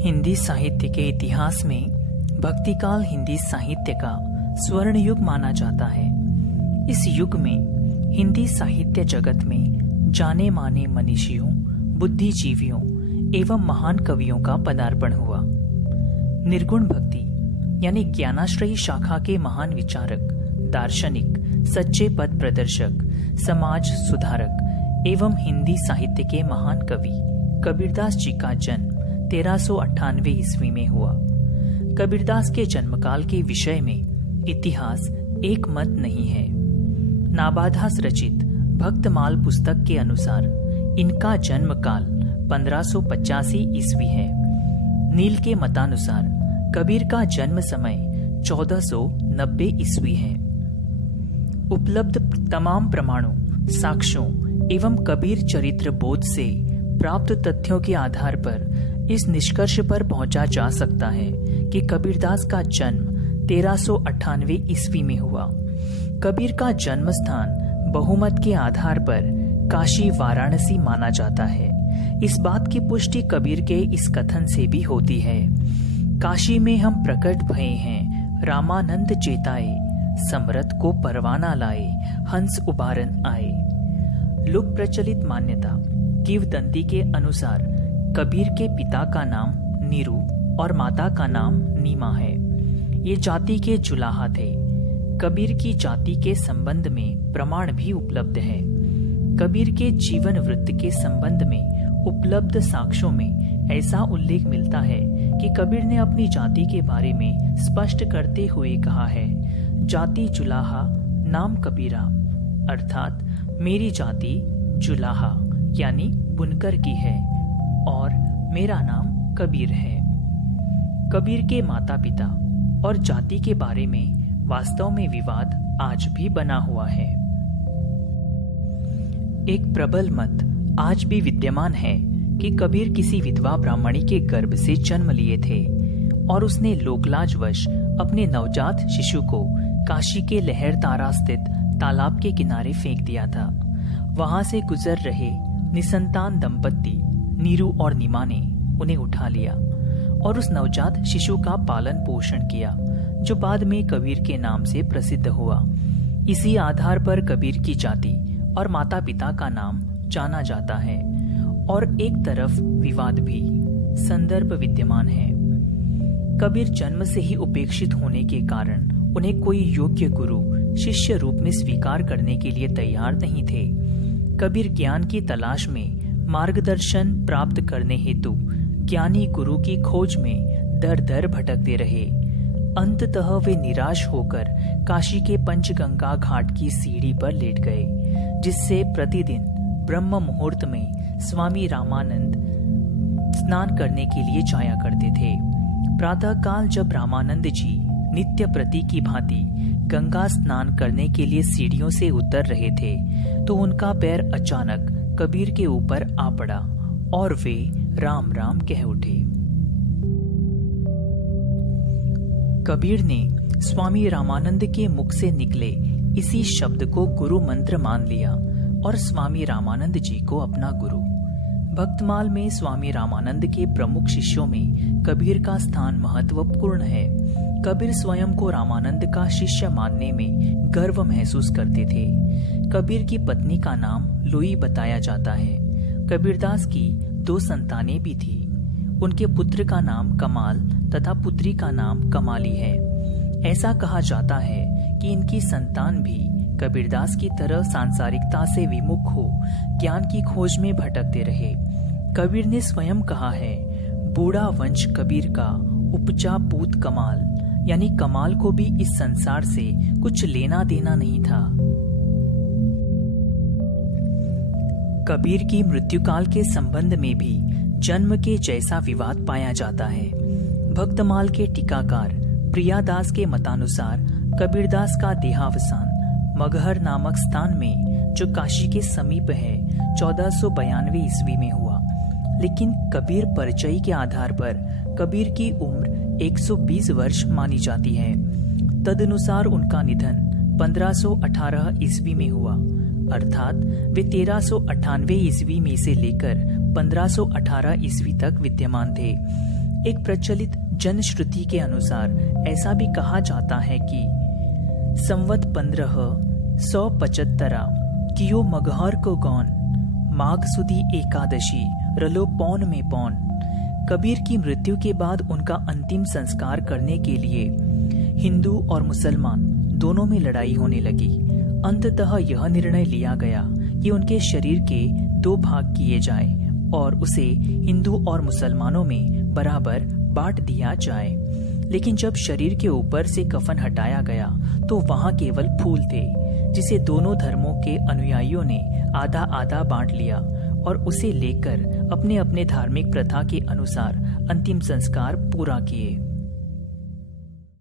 हिंदी साहित्य के इतिहास में भक्तिकाल हिंदी साहित्य का स्वर्ण युग माना जाता है। इस युग में हिंदी साहित्य जगत में जाने माने मनीषियों, बुद्धिजीवियों एवं महान कवियों का पदार्पण हुआ। निर्गुण भक्ति यानी ज्ञानाश्रयी शाखा के महान विचारक, दार्शनिक, सच्चे पथ प्रदर्शक, समाज सुधारक एवं हिंदी साहित्य के महान कवि कबीरदास जी का जन्म 1398 ईस्वी में हुआ। कबीरदास के जन्मकाल के विषय में इतिहास एक मत नहीं है। नाबादास रचित भक्तमाल पुस्तक के अनुसार इनका जन्म काल 1585 ईस्वी है। नील के मतानुसार कबीर का जन्म समय 1490 ईस्वी है। उपलब्ध तमाम प्रमाणों, साक्ष्यों एवं कबीर चरित्र बोध से प्राप्त तथ्यों के आधार पर इस निष्कर्ष पर पहुंचा जा सकता है कि कबीरदास का जन्म 1398 ईस्वी में हुआ। कबीर का जन्म स्थान बहुमत के आधार पर काशी वाराणसी माना जाता है। इस बात की पुष्टि कबीर के इस कथन से भी होती है, काशी में हम प्रकट भये हैं, रामानंद चेताए, समरथ को परवाना लाए, हंस उबारन आए। लोक प्रचलित मान्यता किंवदंती के अनुसार कबीर के पिता का नाम नीरू और माता का नाम नीमा है। ये जाति के जुलाहा थे। कबीर की जाति के संबंध में प्रमाण भी उपलब्ध है। कबीर के जीवन वृत्त के संबंध में उपलब्ध साक्ष्यों में ऐसा उल्लेख मिलता है कि कबीर ने अपनी जाति के बारे में स्पष्ट करते हुए कहा है, जाति जुलाहा नाम कबीरा, अर्थात मेरी जाति जुलाहा यानी बुनकर की है और मेरा नाम कबीर है। कबीर के माता पिता और जाति के बारे में वास्तव में विवाद आज भी बना हुआ है। एक प्रबल मत आज भी विद्यमान है कि कबीर किसी विधवा ब्राह्मणी के गर्भ से जन्म लिए थे और उसने लोकलाजवश अपने नवजात शिशु को काशी के लहरतारा स्थित तालाब के किनारे फेंक दिया था। वहां से गुजर रहे निसंतान दंपत्ति नीरू और नीमा ने उन्हें उठा लिया और उस नवजात शिशु का पालन पोषण किया, जो बाद में कबीर के नाम से प्रसिद्ध हुआ। इसी आधार पर कबीर की जाति और माता पिता का नाम जाना जाता है। और एक तरफ विवाद भी, संदर्भ विद्यमान है। कबीर जन्म से ही उपेक्षित होने के कारण उन्हें कोई योग्य गुरु शिष्य रूप में स्वीकार करने के लिए तैयार नहीं थे। कबीर ज्ञान की तलाश में मार्गदर्शन प्राप्त करने हेतु ज्ञानी गुरु की खोज में दर दर भटकते रहे। अंततः वे निराश होकर काशी के पंचगंगा घाट की सीढ़ी पर लेट गए, जिससे प्रतिदिन ब्रह्म मुहूर्त में स्वामी रामानंद स्नान करने के लिए जाया करते थे। प्रातःकाल जब रामानंद जी नित्य प्रति की भांति गंगा स्नान करने के लिए सीढ़ियों से उतर रहे थे तो उनका पैर अचानक कबीर के ऊपर आ पड़ा और वे राम राम कह उठे। कबीर ने स्वामी रामानंद के मुख से निकले इसी शब्द को गुरु मंत्र मान लिया और स्वामी रामानंद जी को अपना गुरु। भक्तमाल में स्वामी रामानंद के प्रमुख शिष्यों में कबीर का स्थान महत्वपूर्ण है। कबीर स्वयं को रामानंद का शिष्य मानने में गर्व महसूस करते थे। कबीर की पत्नी का नाम लुई बताया जाता है। कबीरदास की 2 संतानें भी थी। उनके पुत्र का नाम कमाल तथा पुत्री का नाम कमाली है। ऐसा कहा जाता है कि इनकी संतान भी कबीरदास की तरह सांसारिकता से विमुख हो ज्ञान की खोज में भटकते रहे। कबीर ने स्वयं कहा है, बूढ़ा वंश कबीर का उपजा पूत कमाल, यानी कमाल को भी इस संसार से कुछ लेना देना नहीं था। कबीर की मृत्युकाल के संबंध में भी जन्म के जैसा विवाद पाया जाता है। भक्तमाल के टीकाकार प्रियादास के मतानुसार कबीरदास का देहावसान मगहर नामक स्थान में, जो काशी के समीप है, 1492 ईस्वी में हुआ। लेकिन कबीर परिचय के आधार पर कबीर की उम्र 120 वर्ष मानी जाती है। तदनुसार उनका निधन 1518 ईस्वी में हुआ, अर्थात वे 1398 ईस्वी में से लेकर 1518 ईस्वी तक विद्यमान थे। एक प्रचलित जनश्रुति के अनुसार ऐसा भी कहा जाता है कि संवत 1575 कियो मगहर को गौन, माघ सुदी एकादशी रलो पौन में पौन। कबीर की मृत्यु के बाद उनका अंतिम संस्कार करने के लिए हिंदू और मुसलमान दोनों में लड़ाई होने लगी। अंततः यह निर्णय लिया गया कि उनके शरीर के 2 भाग किए जाए और उसे हिंदू और मुसलमानों में बराबर बांट दिया जाए। लेकिन जब शरीर के ऊपर से कफन हटाया गया तो वहां केवल फूल थे, जिसे दोनों धर्मों के अनुयायियों ने आधा आधा बांट लिया और उसे लेकर अपने अपने धार्मिक प्रथा के अनुसार अंतिम संस्कार पूरा किए।